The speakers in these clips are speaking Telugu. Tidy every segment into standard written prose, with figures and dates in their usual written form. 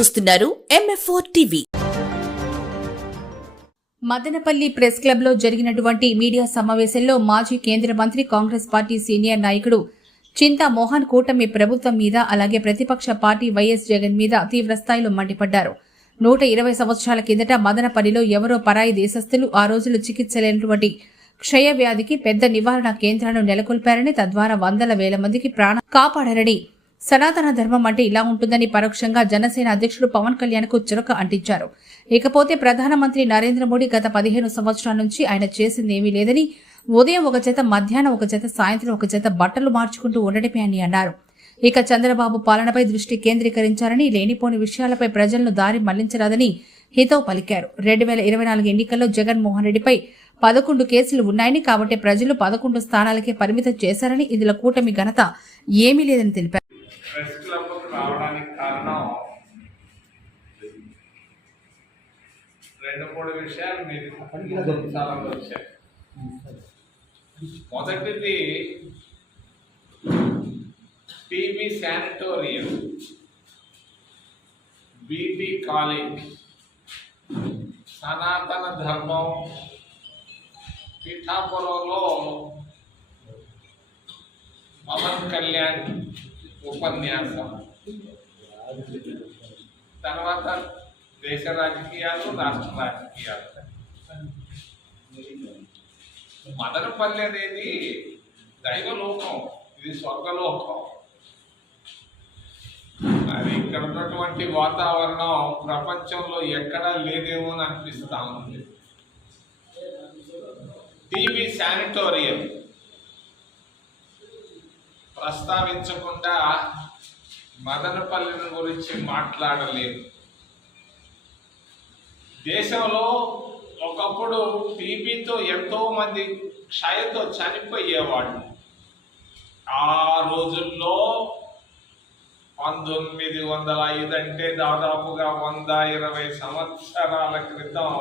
చూస్తున్నారు MF4 TV. Madanapalle press club లో జరిగినటువంటి మీడియా సమావేశంలో మాజీ కేంద్ర మంత్రి కాంగ్రెస్ పార్టీ సీనియర్ నాయకుడు చింతా మోహన్ కూటమి ప్రభుత్వం మీద అలాగే ప్రతిపక్ష పార్టీ వైఎస్ జగన్ మీద తీవ్రస్థాయిలో మండిపడ్డారు. 120 సంవత్సరాల కిందట మదనపల్లిలో ఎవరో పరాయి దేశస్థులు ఆ రోజులు చికిత్స లేనటువంటి క్షయ వ్యాధికి పెద్ద నివారణ కేంద్రాలను నెలకొల్పారని, తద్వారా వందల వేల మందికి ప్రాణం కాపాడారని, సనాతన ధర్మం అంటే ఇలా ఉంటుందని పరోక్షంగా జనసేన అధ్యక్షుడు పవన్ కళ్యాణ్ కు చురక అంటించారు. ఇకపోతే ప్రధానమంత్రి నరేంద్ర మోడీ గత 15 సంవత్సరాల నుంచి ఆయన చేసింది ఏమీ లేదని, ఉదయం ఒక జత, మధ్యాహ్నం ఒక జత, సాయంత్రం ఒక జత బట్టలు మార్చుకుంటూ ఉండడమే అని అన్నారు. ఇక చంద్రబాబు పాలనపై దృష్టి కేంద్రీకరించారని, లేనిపోని విషయాలపై ప్రజలను దారి మళ్లించరాదని హితవు పలికారు. 2024 ఎన్నికల్లో జగన్మోహన్ రెడ్డిపై 11 కేసులు ఉన్నాయని, కాబట్టి ప్రజలు 11 స్థానాలకే పరిమితం చేశారని, ఇందులో కూటమి ఘనత ఏమీ లేదని తెలిపారు. ప్రెస్ క్లబ్కు రావడానికి కారణం 2-3 విషయాలు మీరు చాలా వచ్చాయి. మొదటిది టీబీ శానిటోరియం, బీటీ కాలేజ్, సనాతన ధర్మం, పిఠాపురంలో పవన్ కళ్యాణ్ ఉపన్యాసం, తర్వాత దేశ రాజకీయాలు, రాష్ట్ర రాజకీయాలు. మదనపల్లి అనేది దైవలోకం, ఇది స్వర్గలోకం. మరి ఇక్కడ ఉన్నటువంటి వాతావరణం ప్రపంచంలో ఎక్కడా లేదేమో అని అనిపిస్తా ఉంది. టీబీ శానిటోరియం ప్రస్తావించకుండా మదనపల్లిని గురించి మాట్లాడలేదు. దేశంలో ఒకప్పుడు టీబీతో ఎంతో మంది క్షయతో చనిపోయేవాళ్ళు. ఆ రోజుల్లో 1905 అంటే దాదాపుగా 120 సంవత్సరాల క్రితం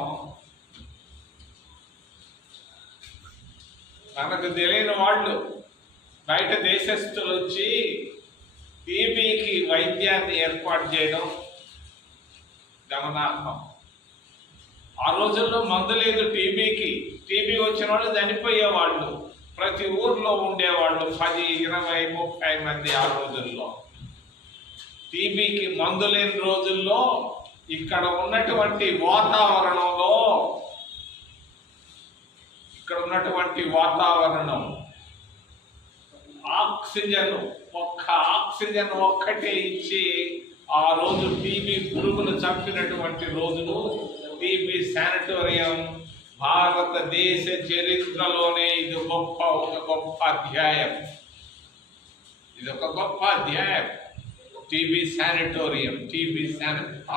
మనకు తెలియని వాళ్ళు బయట దేశస్తులు వచ్చి టీబీకి వైద్యాన్ని ఏర్పాటు చేయడం గమనార్హం. ఆ రోజుల్లో మందు లేదు టీబీకి. టీబీ వచ్చిన వాళ్ళు చనిపోయేవాళ్ళు, ప్రతి ఊర్లో ఉండేవాళ్ళు 10, 20, 30 మంది. ఆ రోజుల్లో టీబీకి మందు లేని రోజుల్లో ఇక్కడ ఉన్నటువంటి వాతావరణం ఆక్సిజన్ ఒక్కటే ఇచ్చి ఆ రోజు టీబీ పురుగులు చంపినటువంటి రోజులు. టీబీ శానిటోరియం భారతదేశ చరిత్రలోనే ఇది ఒక గొప్ప అధ్యాయం. టీబీ శానిటోరియం,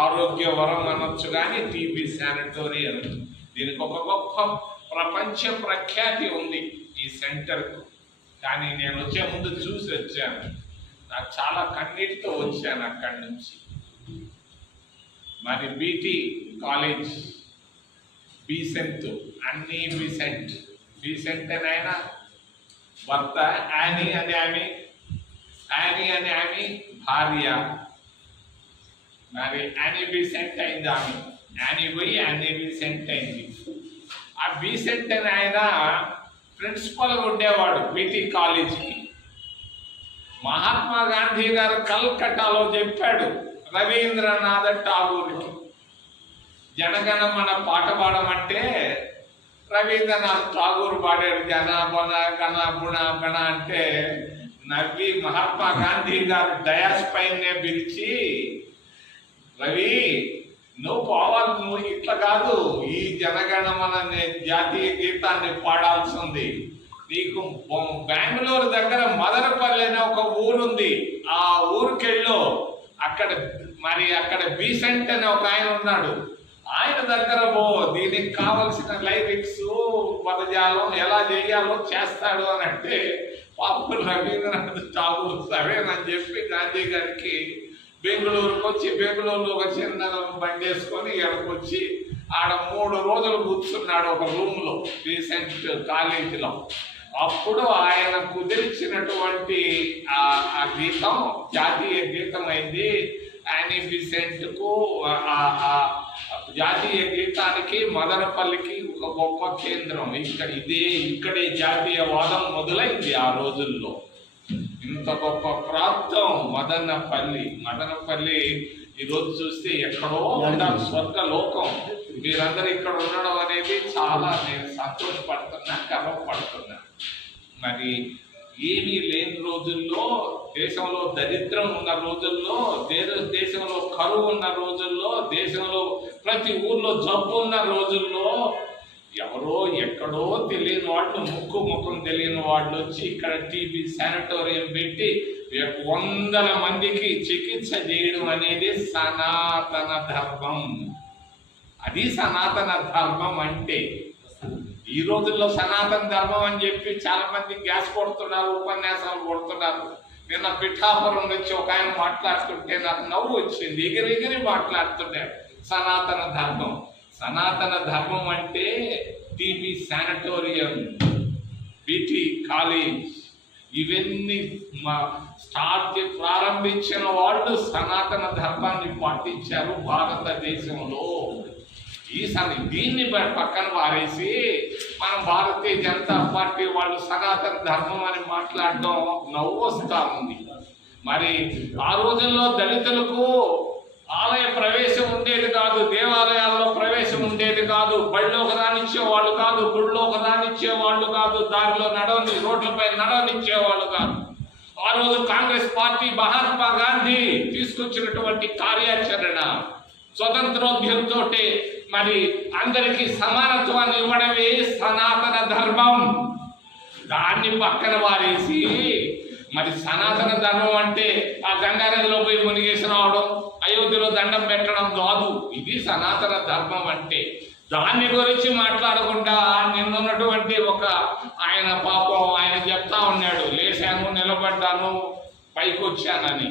ఆరోగ్య వరం అనొచ్చు కానీ టీబీ శానిటోరియం, దీనికి ఒక గొప్ప ప్రపంచ ప్రఖ్యాతి ఉంది ఈ సెంటర్కు. కానీ నేను వచ్చే ముందు చూసి వచ్చాను, నాకు చాలా కన్నీటితో వచ్చాను అక్కడి నుంచి. మరి బీటీ కాలేజ్, బీసెంట్, అన్నీ బీసెంట్ అని ఆయన భర్త, యానీ అని ఆమె భార్య. మరి యానీ బీసెంట్ అయింది ఆమె, యానీ పోయి యానీ బీసెంట్ అయింది. ఆ బీసెంట్ అని ఆయన ప్రిన్సిపల్ ఉండేవాడు బీటీ కాలేజీకి. మహాత్మా గాంధీ గారు కల్కట్టాలో చెప్పాడు రవీంద్రనాథ్ ఠాగూర్కి, జనగణమన పాట పాడమంటే రవీంద్రనాథ్ ఠాగూర్ పాడాడు. జనగణ గణ గుణ గణ అంటే నవ్వి మహాత్మా గాంధీ గారు డయాస్ పైనే పిలిచి, రవి నువ్వు పోవాలి, నువ్వు ఇట్లా కాదు, ఈ జనగణమన జాతీయ గీతాన్ని పాడాల్సింది. నీకు బెంగళూరు దగ్గర మదనపల్లి అనే ఒక ఊరుంది, ఆ ఊరికెళ్ళు. అక్కడ బీసెంట్ అని ఒక ఆయన ఉన్నాడు, ఆయన దగ్గర పో, దీనికి కావలసిన లైరిక్స్, పదజాలం ఎలా చేయాలో చేస్తాడు అని అంటే, పాపం రవీంద్రనాథ్ ఠాగూర్ సరేనని చెప్పి గాంధీ గారికి బెంగళూరుకు వచ్చి, బెంగళూరులో ఒక చిన్న బండి వేసుకొని ఇక్కడికొచ్చి ఆడ 3 రోజులు కూర్చున్నాడు ఒక రూమ్లో రీసెంట్ కాలేజీలో. అప్పుడు ఆయన కుదిర్చినటువంటి ఆ గీతం జాతీయ గీతం అయింది. యానీ బిసెంట్కు జాతీయ గీతానికి మదనపల్లికి ఒక గొప్ప కేంద్రం. ఇక్కడే జాతీయవాదం మొదలైంది ఆ రోజుల్లో. ఇంత గొప్ప ప్రాంతం మదనపల్లి ఈరోజు చూస్తే ఎక్కడో ఉంటాం, స్వర్గలోకం. మీరందరూ ఇక్కడ ఉండడం అనేది చాలా నేను సంతోషపడుతున్నా, గర్వపడుతున్నా. మరి ఏమీ లేని రోజుల్లో, దేశంలో దరిద్రం ఉన్న రోజుల్లో, దేశంలో కరువు ఉన్న రోజుల్లో, దేశంలో ప్రతి ఊర్లో జబ్బు ఉన్న రోజుల్లో ఎవరో ఎక్కడో తెలియని వాళ్ళు, ముఖం తెలియని వాళ్ళు వచ్చి ఇక్కడ టీబీ శానిటోరియం పెట్టి 100 మందికి చికిత్స చేయడం అనేది సనాతన ధర్మం. అది సనాతన ధర్మం అంటే. ఈ రోజుల్లో సనాతన ధర్మం అని చెప్పి చాలా మంది గ్యాస్ కొడుతున్నారు, ఉపన్యాసాలు కొడుతున్నారు. నిన్న పిఠాపురం నుంచి ఒక ఆయన మాట్లాడుతుంటే నాకు నవ్వు వచ్చింది. ఎగిరి మాట్లాడుతున్నాడు సనాతన ధర్మం అంటే టీబీ శానిటోరియం, బీటీ కాలేజ్, ఇవన్నీ ప్రారంభించిన వాళ్ళు సనాతన ధర్మాన్ని పాటించారు భారతదేశంలో. దీన్ని పక్కన వారేసి మన భారతీయ జనతా పార్టీ వాళ్ళు సనాతన ధర్మం అని మాట్లాడడం నవ్వు వస్తా ఉంది. మరి ఆ రోజుల్లో దళితులకు ఆలయ ప్రవేశం ఉండేది కాదు, దేవాలయాల్లో ప్రవేశం ఉండేది కాదు, బళ్ళలోకి రానిచ్చేవాళ్ళు కాదు, గుడిలోకి రానిచ్చేవాళ్ళు కాదు, దారిలో రోడ్లపై నడవనిచ్చేవాళ్ళు కాదు. ఆ రోజు కాంగ్రెస్ పార్టీ మహాత్మా గాంధీ తీసుకొచ్చినటువంటి కార్యాచరణ, స్వతంత్రోద్యమంతో మరి అందరికీ సమానత్వాన్ని ఇవ్వడమే సనాతన ధర్మం. దాన్ని పక్కన వారేసి మరి సనాతన ధర్మం అంటే ఆ గంగానదిలో పోయి మునిగేసి రావడం, అయోధ్యలో దండం పెట్టడం కాదు. ఇది సనాతన ధర్మం అంటే. దాన్ని గురించి మాట్లాడకుండా నిన్నున్నటువంటి ఒక ఆయన పాపం ఆయన చెప్తా ఉన్నాడు, లేచాను, నిలబడ్డాను, పైకి వచ్చానని.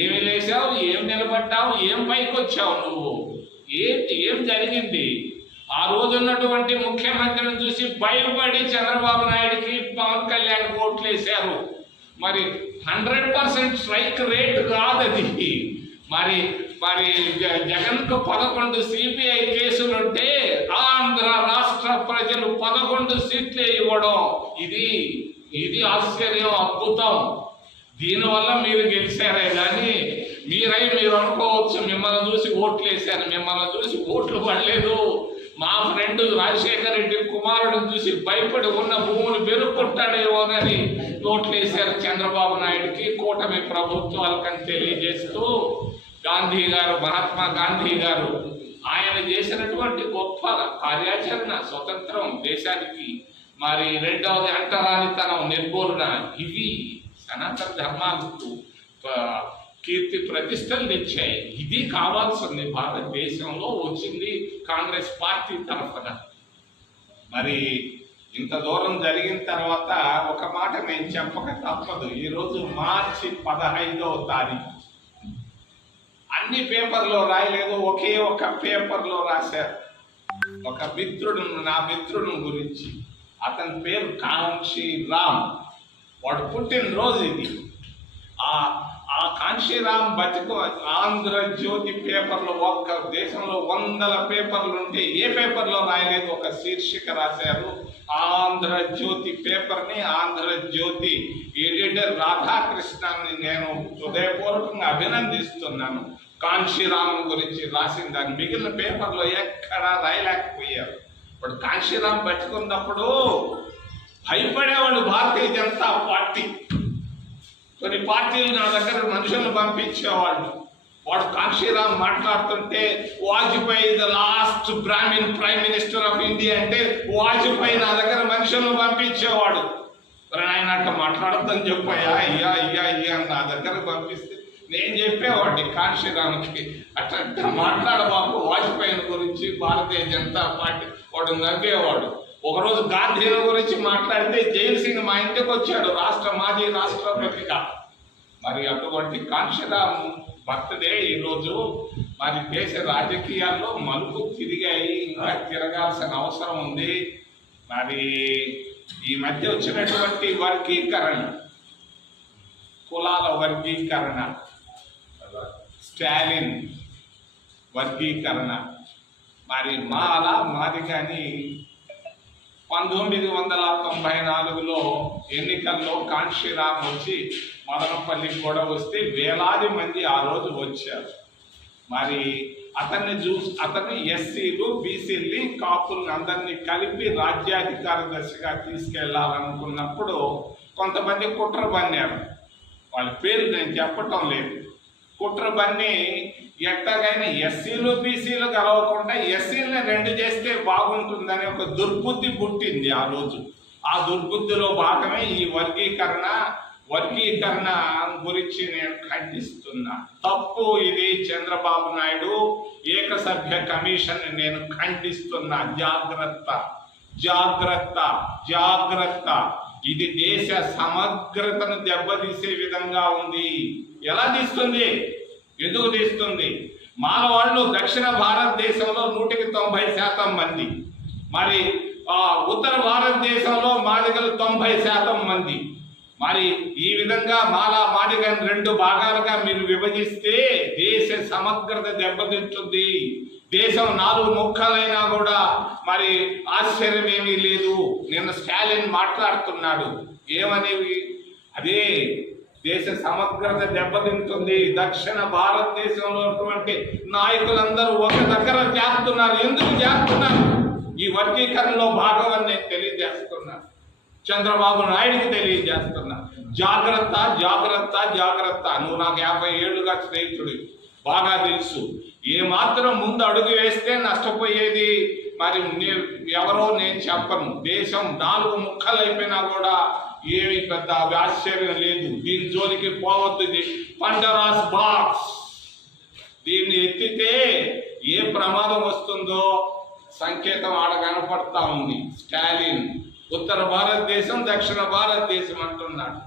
ఏమి లేచావు, ఏం నిలబడ్డావు, ఏం పైకి వచ్చావు నువ్వు? ఏం జరిగింది? ఆ రోజు ఉన్నటువంటి ముఖ్యమంత్రిని చూసి భయపడి చంద్రబాబు నాయుడికి, పవన్ కళ్యాణ్ ఓట్లు వేశారు. మరి 100% స్ట్రైక్ రేట్ కాదది. మరి జగన్కు 11 సిబిఐ కేసులుంటే ఆంధ్ర రాష్ట్ర ప్రజలు 11 సీట్లే ఇవ్వడం, ఇది ఆశ్చర్యం, అద్భుతం. దీనివల్ల మీరు గెలిచారే కానీ మీరు అనుకోవచ్చు మిమ్మల్ని చూసి ఓట్లు వేశారు, మిమ్మల్ని చూసి ఓట్లు పడలేదు. మా ఫ్రెండ్ రాజశేఖర రెడ్డి కుమారుడిని చూసి భయపడి ఉన్న భూములు బెరుక్కుంటాడేమోనని ఓట్లు వేశారు చంద్రబాబు నాయుడికి, కూటమి ప్రభుత్వాలకని తెలియజేస్తూ మహాత్మా గాంధీ గారు ఆయన చేసినటువంటి గొప్ప కార్యాచరణ, స్వతంత్రం దేశానికి. మరి రెండవది అంటరానితనం నిర్మూలన. ఇవి సనాతన ధర్మాలకు కీర్తి ప్రతిష్టలు తెచ్చాయి. ఇది కావాల్సింది భారతదేశంలో వచ్చింది కాంగ్రెస్ పార్టీ తరఫున. మరి ఇంత దూరం జరిగిన తర్వాత ఒక మాట నేను చెప్పక తప్పదు. ఈరోజు మార్చి 15వ తారీఖు. అన్ని పేపర్లో రాయలేదు, ఒకే ఒక పేపర్లో రాశారు. ఒక నా మిత్రుడు గురించి. అతని పేరు కాంశీరామ్. వాడు పుట్టినరోజు ఇది. ఆ కాంశీరామ్ బతుకు ఆంధ్రజ్యోతి పేపర్లో, ఒక్క దేశంలో 100 పేపర్లు ఉంటే ఏ పేపర్లో రాయలేదు, ఒక శీర్షిక రాశారు. ఆంధ్రజ్యోతి పేపర్ని, ఆంధ్రజ్యోతి ఎడిటర్ రాధాకృష్ణని నేను హృదయపూర్వకంగా అభినందిస్తున్నాను. కాంశీరామ్ గురించి రాసిన దాన్ని మిగిలిన పేపర్లో ఎక్కడా రాయలేకపోయారు. ఇప్పుడు కాంశీరామ్ బతుకున్నప్పుడు భయపడేవాళ్ళు భారతీయ జనతా పార్టీ. కొన్ని పార్టీలు నా దగ్గర మనుషులను పంపించేవాళ్ళు. వాడు కాంశీరామ్ మాట్లాడుతుంటే Vajpayee the last Brahmin prime minister of India అంటే వాజ్పేయి నా దగ్గర మనుషులను పంపించేవాడు. ఆయన అట్లా మాట్లాడద్దని చెప్పాయా, అయ్యా నా దగ్గర పంపిస్తే నేను చెప్పేవాడిని కాంశీరామ్కి, అట్లా మాట్లాడబాబు వాజ్పేయి గురించి, భారతీయ జనతా పార్టీ. వాడు నవ్వేవాడు. ఒకరోజు గాంధీల గురించి మాట్లాడితే జైల్ సింగ్ మా ఇంటికి వచ్చాడు, మాజీ రాష్ట్రపతిగా. మరి అటువంటి కాంశీరామ్ బర్త్డే ఈరోజు. మరి దేశ రాజకీయాల్లో మలుపు తిరిగాయి, ఇంకా తిరగాల్సిన అవసరం ఉంది. మరి ఈ మధ్య వచ్చినటువంటి వర్గీకరణ, కులాల వర్గీకరణ, స్టాలిన్ వర్గీకరణ. మరి మాది కానీ 1994లో ఎన్నికల్లో కాంశీరామ్ వచ్చి మదనపల్లికి కూడా వస్తే వేలాది మంది ఆ రోజు వచ్చారు. మరి అతన్ని ఎస్సీలు, బీసీలు, కాపుల్ని అందరినీ కలిపి రాజ్యాధికార దశగా తీసుకెళ్లాలనుకున్నప్పుడు కొంతమంది కుట్ర పన్నారు. వాళ్ళ పేరు నేను చెప్పటం లేదు. కుట్ర పన్ని ఎట్టగైనా ఎస్సీలు, బీసీలు కలవకుండా ఎస్సీలని 2 చేస్తే బాగుంటుందని ఒక దుర్బుద్ధి పుట్టింది ఆ రోజు. ఆ దుర్బుద్ధిలో భాగమే ఈ వర్గీకరణ గురించి నేను ఖండిస్తున్నా. తప్పు ఇది. చంద్రబాబు నాయుడు ఏకసభ్య కమిషన్ నేను ఖండిస్తున్నా. జాగ్రత్త జాగ్రత్త జాగ్రత్త. ఇది దేశ సమగ్రతను దెబ్బతీసే విధంగా ఉంది. ఎలా తీస్తుంది? ఎందుకు తీస్తుంది? మానవాళ్ళు దక్షిణ భారతదేశంలో 190% మంది, మరి ఉత్తర భారతదేశంలో మాదిగలు 90% మంది. మరి ఈ విధంగా మాదిగను 2 భాగాలుగా మీరు విభజిస్తే దేశ సమగ్రత దెబ్బతింటుంది. దేశం 4 ముక్కలైనా కూడా మరి ఆశ్చర్యం ఏమీ లేదు. నిన్న స్టాలిన్ మాట్లాడుతున్నాడు ఏమనేవి? అదే దేశ సమగ్రత దెబ్బతింటుంది. దక్షిణ భారతదేశంలో ఉన్నటువంటి నాయకులందరూ ఒక దగ్గర చేస్తున్నారు. ఎందుకు చేస్తున్నారు? ఈ వర్గీకరణలో భాగం అని నేను తెలియజేస్తున్నా. చంద్రబాబు నాయుడికి తెలియజేస్తున్నా. జాగ్రత్త జాగ్రత్త జాగ్రత్త. నువ్వు నాకు 50 ఏళ్లుగా స్నేహితుడు, బాగా తెలుసు. ఏమాత్రం ముందు అడుగు వేస్తే నష్టపోయేది మరి ఎవరో నేను చెప్పను. దేశం 4 ముక్కలు అయిపోయినా కూడా ఏమి పెద్ద ఆశ్చర్యం లేదు. దీని జోలికి పోవద్దు. ఇది పండరాస్ బాక్స్. దీన్ని ఎత్తితే ఏ ప్రమాదం వస్తుందో సంకేతం ఆడ కనపడతా ఉంది. స్టాలిన్ ఉత్తర భారతదేశం, దక్షిణ భారతదేశం అంటున్నాడు,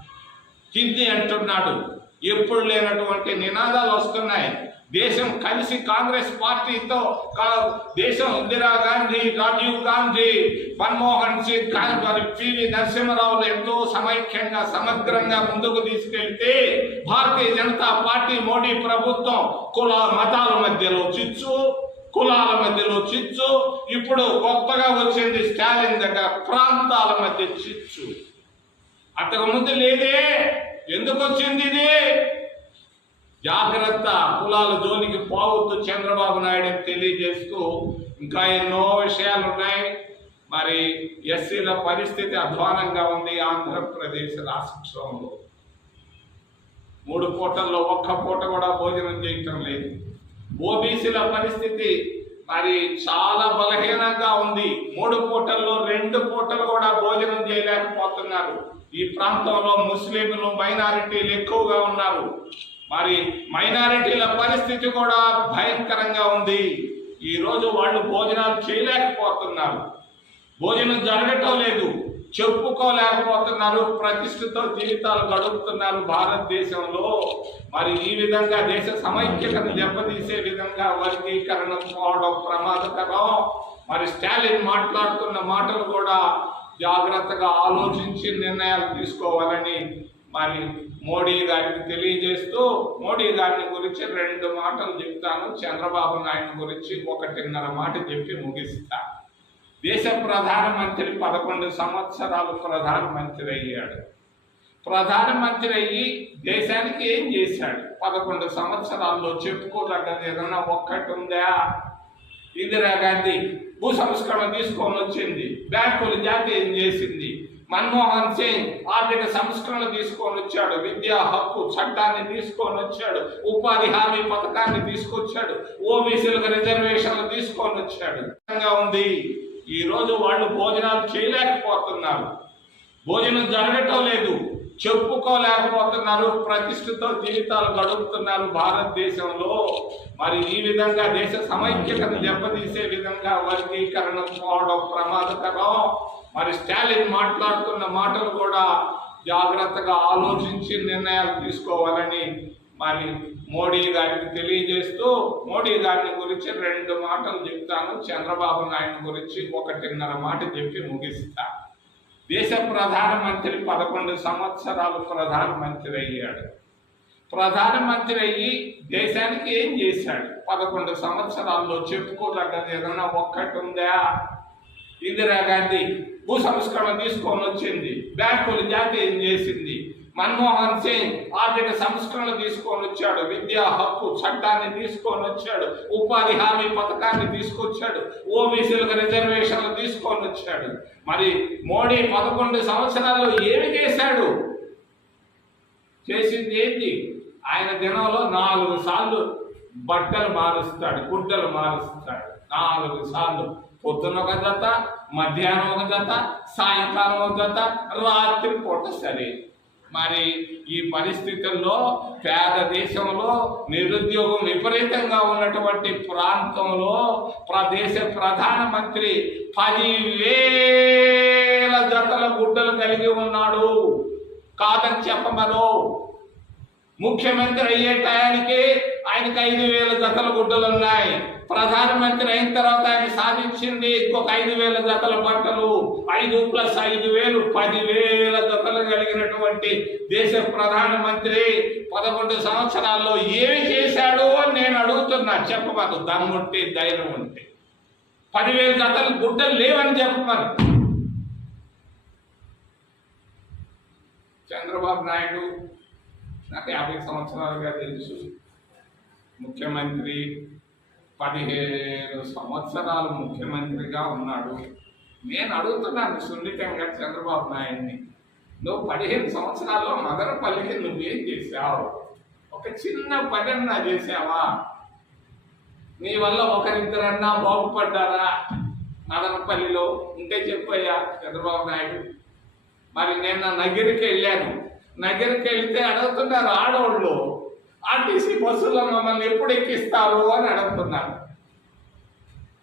హిందీ అంటున్నాడు. ఎప్పుడు లేనటువంటి నినాదాలు వస్తున్నాయి. దేశం కలిసి కాంగ్రెస్ పార్టీతో దేశం ఇందిరాగాంధీ, రాజీవ్ గాంధీ, మన్మోహన్ సింగ్, పివి నరసింహరావులు ఎంతో సమైక్యంగా సమగ్రంగా ముందుకు తీసుకెళ్తే భారతీయ జనతా పార్టీ, మోడీ ప్రభుత్వం మతాల మధ్యలో చిచ్చు, కులాల మధ్యలో చిచ్చు. ఇప్పుడు కొత్తగా వచ్చింది స్టాలిన్ దగ్గర ప్రాంతాల మధ్య చిచ్చు. అంతకు ముందు లేదే. ఎందుకు వచ్చింది ఇది? జాగ్రత్త. కులాల జోలికి పోవద్దు చంద్రబాబు నాయుడు తెలియజేస్తూ ఇంకా ఎన్నో విషయాలు ఉన్నాయి. మరి ఎస్సీల పరిస్థితి అధ్వానంగా ఉంది. ఆంధ్రప్రదేశ్ రాష్ట్రంలో 3 పూటల్లో 1 పూట కూడా భోజనం చేయటం లేదు. ఓబీసీల పరిస్థితి మరి చాలా బలహీనంగా ఉంది. 3 పూటల్లో 2 పూటలు కూడా భోజనం చేయలేకపోతున్నారు. ఈ ప్రాంతంలో ముస్లింలు, మైనారిటీలు ఎక్కువగా ఉన్నారు. మరి మైనారిటీల పరిస్థితి కూడా భయంకరంగా ఉంది. ఈరోజు వాళ్ళు భోజనాలు చేయలేకపోతున్నారు. భోజనం జరగటం లేదు, చెప్పుకోలేకపోతున్నారు. ప్రతిష్టతో జీవితాలు గడుపుతున్నారు భారతదేశంలో. మరి ఈ విధంగా దేశ సమైక్యతను దెబ్బతీసే విధంగా వర్గీకరణ పోవడం ప్రమాదకరం. మరి స్టాలిన్ మాట్లాడుతున్న మాటలు కూడా జాగ్రత్తగా ఆలోచించి నిర్ణయాలు తీసుకోవాలని మరి మోడీ గారికి తెలియజేస్తూ, మోడీ గారిని గురించి 2 మాటలు చెప్తాను. చంద్రబాబు నాయుడు గురించి 1.5 మాట చెప్పి ముగిస్తా. దేశ ప్రధానమంత్రి 11 సంవత్సరాలు ప్రధానమంత్రి అయ్యాడు. ప్రధానమంత్రి అయ్యి దేశానికి ఏం చేశాడు? 11 సంవత్సరాల్లో చెప్పుకోదగ్గది ఏదన్నా ఒక్కటి ఉందా? ఇందిరాగాంధీ భూ సంస్కరణ తీసుకొని వచ్చింది, బ్యాంకులు జాతీయం చేసింది. మన్మోహన్ సింగ్ ఆర్థిక సంస్కరణ తీసుకొని వచ్చాడు, విద్యా హక్కు చట్టాన్ని తీసుకొని వచ్చాడు, ఉపాధి హామీ పథకాన్ని తీసుకొచ్చాడు, ఓబీసీలకు రిజర్వేషన్లు తీసుకొని వచ్చాడు. ఉంది. ఈ రోజు వాళ్ళు భోజనాలు చేయలేకపోతున్నారు, భోజనం జరగటం లేదు, చెప్పుకోలేకపోతున్నారు. ప్రతిష్టతో జీవితాలు గడుపుతున్నారు భారతదేశంలో. మరి ఈ విధంగా దేశ సమైక్యతను దెబ్బతీసే విధంగా వర్గీకరణ పోవడం ప్రమాదకరం. మరి స్టాలిన్ మాట్లాడుతున్న మాటలు కూడా జాగ్రత్తగా ఆలోచించి నిర్ణయాలు తీసుకోవాలని మరి మోడీ గారికి తెలియజేస్తూ, మోడీ గారిని గురించి 2 మాటలు చెప్తాను. చంద్రబాబు నాయుడు గురించి 1.5 మాట చెప్పి ముగిస్తా. దేశ ప్రధానమంత్రి 11 సంవత్సరాలు ప్రధానమంత్రి అయ్యాడు. ప్రధానమంత్రి అయ్యి దేశానికి ఏం చేశాడు? 11 సంవత్సరాల్లో చెప్పుకోదగ్గది ఏదన్నా ఒక్కటి ఉందా? ఇందిరాగాంధీ భూ సంస్కరణ తీసుకొని వచ్చింది, బ్యాంకులు జాతీయం చేసింది. మన్మోహన్ సింగ్ ఆర్థిక సంస్కరణలు తీసుకొని వచ్చాడు, విద్యా హక్కు చట్టాన్ని తీసుకొని వచ్చాడు, ఉపాధి హామీ పథకాన్ని తీసుకొచ్చాడు, ఓబీసీలకు రిజర్వేషన్లు తీసుకొని వచ్చాడు. మరి మోడీ 11 సంవత్సరాల్లో ఏమి చేశాడు? చేసింది ఏంటి? ఆయన దినంలో 4 సార్లు బట్టలు మారుస్తాడు, గుడ్డలు మారుస్తాడు. 4 సార్లు, పొద్దున ఒక జత, మధ్యాహ్నం ఒక జత, సాయంకాలం ఒక జత, రాత్రి పూట సరే. మరి ఈ పరిస్థితుల్లో పేద దేశంలో నిరుద్యోగం విపరీతంగా ఉన్నటువంటి ప్రాంతంలో దేశ ప్రధానమంత్రి 10,000 జతల గుడ్డలు కలిగి ఉన్నాడు. కాదని చెప్పమను. ముఖ్యమంత్రి అయ్యే టయానికి ఆయనకి 5,000 జతల గుడ్డలు ఉన్నాయి. ప్రధానమంత్రి అయిన తర్వాత ఆయన సాధించింది ఇంకొక 5,000 జతల బట్టలు. 5 + 5,000 10,000 జతలు కలిగినటువంటి దేశ ప్రధానమంత్రి 11 సంవత్సరాల్లో ఏమి చేశాడు అని నేను అడుగుతున్నా. చెప్పమను, దమ్ముంటే ధైర్యం ఉంటే. 10,000 జతలు గుడ్డలు లేవని చెప్పమను. చంద్రబాబు నాయుడు నాకు 50 సంవత్సరాలుగా తెలుసు. ముఖ్యమంత్రి 15 సంవత్సరాలు ముఖ్యమంత్రిగా ఉన్నాడు. నేను అడుగుతున్నాను సున్నితంగా చంద్రబాబు నాయుడిని, నువ్వు 15 సంవత్సరాల్లో మదనపల్లికి నువ్వేం చేశావు? ఒక చిన్న పనన్నా చేసావా? నీ వల్ల ఒకరిద్దరన్నా బాగుపడ్డారా మదనపల్లిలో? ఉంటే చెప్పయ్యా చంద్రబాబు నాయుడు. మరి నేను నగిరికి వెళ్ళాను. నగిరికి వెళ్తే అడుగుతున్నారు ఆడవాళ్ళు, ఆర్టీసీ బస్సులో మమ్మల్ని ఎప్పుడు ఎక్కిస్తారు అని అడుగుతున్నారు.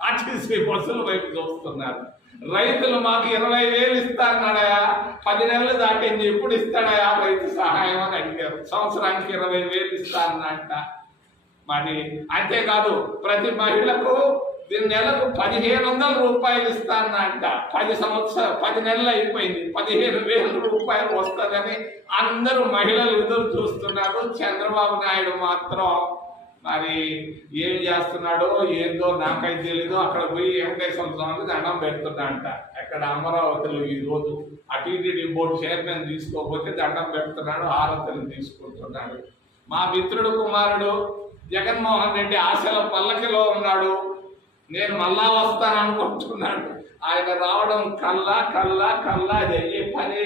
ఆర్టీసీ బస్సుల వైపు చూస్తున్నారు. రైతులు మాకు 20,000 ఇస్తానన్నాడయా, 10 నెలలు దాటింది, ఎప్పుడు ఇస్తాడయా రైతు సహాయం అని అడిగారు. సంవత్సరానికి 20,000 ఇస్తానంట. మరి అంతేకాదు ప్రతి మహిళకు నెలకు 1,500 రూపాయలు ఇస్తానంట. 10 నెలలు అయిపోయింది, 15,000 రూపాయలు వస్తుందని అందరూ మహిళలు ఎదురు చూస్తున్నారు. చంద్రబాబు నాయుడు మాత్రం మరి ఏం చేస్తున్నాడో ఏందో నాకైతే తెలీదు. అక్కడ పోయి వెంకటేశ్వర స్వామికి దండం పెడుతున్నాడంట. అక్కడ అమరావతిలో ఈరోజు టీటీడీ బోర్డు చైర్మన్ తీసుకోకపోతే దండం పెడుతున్నాడు, హారతులు తీసుకుంటున్నాడు. మా మిత్రుడు కుమారుడు జగన్మోహన్ రెడ్డి ఆశల పల్లకిలో ఉన్నాడు. నేను మళ్ళా వస్తాను అనుకుంటున్నాడు. ఆయన రావడం కల్లా అయ్యే పనే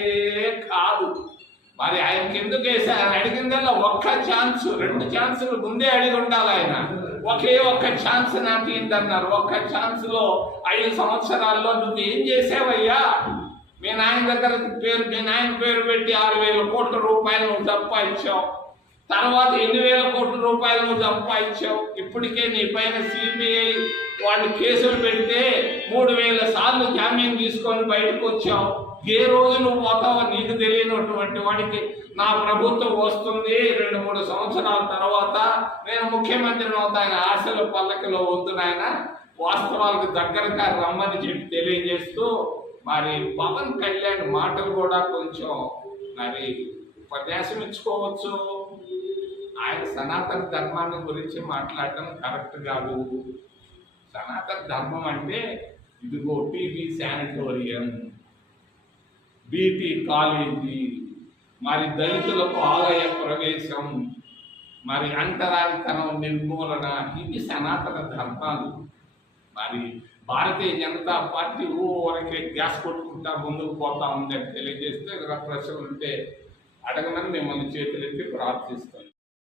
కాదు. మరి ఆయనకి ఎందుకు వేశారు? ఆయన అడిగిందల్లా ఒక్క ఛాన్స్, 2 ఛాన్సులు ముందే అడిగి ఉండాలి. ఆయన ఒక్క ఛాన్స్ నాకు ఏంటన్నారు. ఒక్క ఛాన్స్ లో 5 సంవత్సరాల్లో నువ్వు ఏం చేసావయ్యా? మీ నాయన దగ్గర మీ నాయన పేరు పెట్టి 6,000 కోట్ల రూపాయలు నువ్వు సంపాదించావు. తర్వాత 8,000 కోట్ల రూపాయలు నువ్వు సంపాదించావు. ఇప్పటికే నీ పైన సిబిఐ వాళ్ళు కేసులు పెడితే 3,000 సార్లు జామీన్ తీసుకొని బయటకు వచ్చావు. ఏ రోజు నువ్వు పోతావో నీకు తెలియనటువంటి వాడికి నా ప్రభుత్వం వస్తుంది 2-3 సంవత్సరాల తర్వాత నేను ముఖ్యమంత్రిని అవుతాను ఆశల పల్లకిలో వద్దునాయన, వాస్తవాలకు దగ్గరగా రమ్మని చెప్పి తెలియజేస్తూ మరి పవన్ కళ్యాణ్ మాటలు కూడా కొంచెం మరి ఉపన్యాసం ఇచ్చుకోవచ్చు. ఆయన సనాతన ధర్మాన్ని గురించి మాట్లాడటం కరెక్ట్ కాదు. సనాతన ధర్మం అంటే ఇదిగో టీబీ శానిటోరియం, బీటీ కాలేజీ, మరి దళితులకు ఆలయ ప్రవేశం, మరి అంటరానితనం నిర్మూలన, ఇవి సనాతన ధర్మాలు. మరి భారతీయ జనతా పార్టీ ఊరికే గ్యాస్ కొట్టుకుంటా ముందుకు పోతా ఉందని తెలియజేస్తే ప్రశ్నలు ఉంటే అడగమని మిమ్మల్ని చేతులెత్తి ప్రార్థిస్తాను.